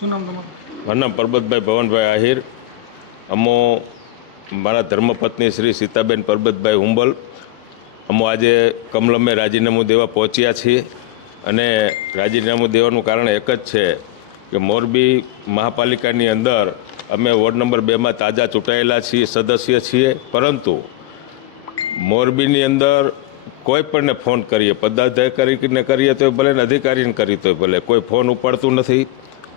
શું નામ તમારું? મારું નામ પરબતભાઈ ભવનભાઈ આહિર. અમો મારા ધર્મપત્ની શ્રી સીતાબેન પરબતભાઈ હુંબલ અમો આજે કમલમે રાજીનામું દેવા પહોંચ્યા છીએ. અને રાજીનામું દેવાનું કારણ એક જ છે કે મોરબી મહાપાલિકાની અંદર અમે વોર્ડ નંબર 2માં તાજા ચૂંટાયેલા છીએ, સદસ્ય છીએ. પરંતુ મોરબીની અંદર કોઈ પણને ફોન કરીએ, પદાધિકારીને કરીએ તો ભલે ને અધિકારીને કરીએ તો ભલે, કોઈ ફોન ઉપાડતું નથી.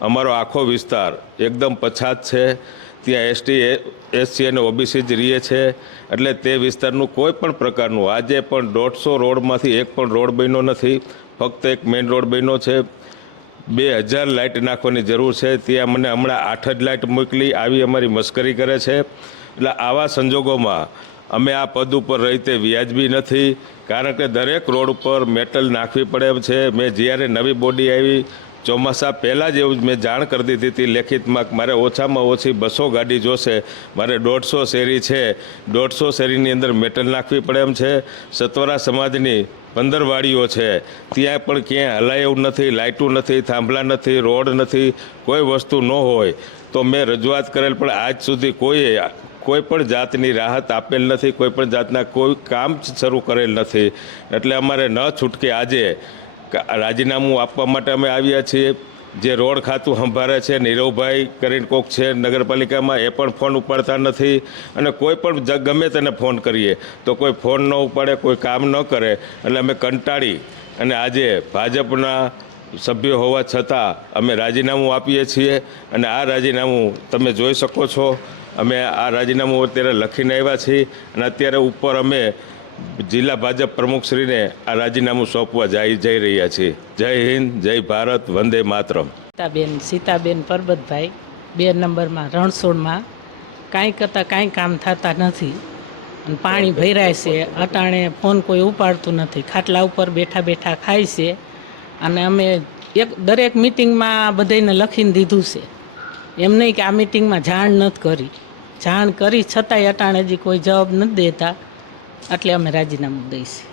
અમારો આખો વિસ્તાર એકદમ પછાત છે. ત્યાં એસટી, એસસી અને ઓબીસી જ રહીએ છે. એટલે તે વિસ્તારનું કોઈ પણ પ્રકારનું આજે પણ 150 રોડમાંથી એક પણ રોડ બન્યો નથી. ફક્ત એક મેઇન રોડ બન્યો છે. 2000 લાઇટ નાખવાની જરૂર છે. ત્યાં મને હમણાં 8 જ લાઇટ મોકલી, આવી અમારી મશ્કરી કરે છે. એટલે આવા સંજોગોમાં અમે આ પદ ઉપર રહી તે વ્યાજબી નથી. કારણ કે દરેક રોડ ઉપર મેટલ નાખવી પડે એમ છે. મેં જ્યારે નવી બોડી આવી ચોમાસા પહેલાં જ એવું મેં જાણ કરી દીધી હતી લેખિતમાં કે મારે ઓછામાં ઓછી 200 ગાડી જોશે. મારે 150 શેરી છે, 150 શેરીની અંદર મેટલ નાખવી પડે એમ છે. સત્વરા સમાજની 15 વાડીઓ છે, ત્યાં પણ ક્યાંય હલાય એવું નથી, લાઇટું નથી, થાંભલા નથી, રોડ નથી, કોઈ વસ્તુ ન હોય તો મેં રજૂઆત કરેલ, પણ આજ સુધી કોઈ પણ જાતની રાહત આપેલ નથી, કોઈ પણ જાતના કોઈ કામ શરૂ કરેલ નથી. એટલે અમારે ન છૂટકે આજે રાજીનામું આપવા માટે અમે આવ્યા છીએ. જે રોડ ખાતું સંભાળે છે નીરવભાઈ કરીને કોક છે નગરપાલિકામાં, એ પણ ફોન ઉપાડતા નથી. અને કોઈ પણ ગમે તેને ફોન કરીએ તો કોઈ ફોન ન ઉપાડે, કોઈ કામ ન કરે. એટલે અમે કંટાળી અને આજે ભાજપના સભ્યો હોવા છતાં અમે રાજીનામું આપીએ છીએ. અને આ રાજીનામું તમે જોઈ શકો છો. અમે આ રાજીનામું અત્યારે લખીને આવ્યા છીએ અને અત્યારે ઉપર અમે જિલ્લા ભાજપ પ્રમુખશ્રીને આ રાજીનામું સોંપવા જઈ રહ્યા છીએ. જય હિન્દ, જય ભારત, વંદે માતરમ. સીતાબેન પરબતભાઈ 2 નંબરમાં રણછોડમાં કાંઈ કરતાં કાંઈ કામ થતા નથી. અને પાણી ભરાય છે, અટાણે ફોન કોઈ ઉપાડતું નથી, ખાટલા ઉપર બેઠા બેઠા ખાય છે. અને અમે દરેક મિટિંગમાં બધાને લખીને દીધું છે. એમ નહીં કે આ મિટિંગમાં જાણ નથી કરી, જાણ કરી છતાંય અટાણે હજી કોઈ જવાબ નથી દેતા. એટલે અમે રાજીનામું દઈશું.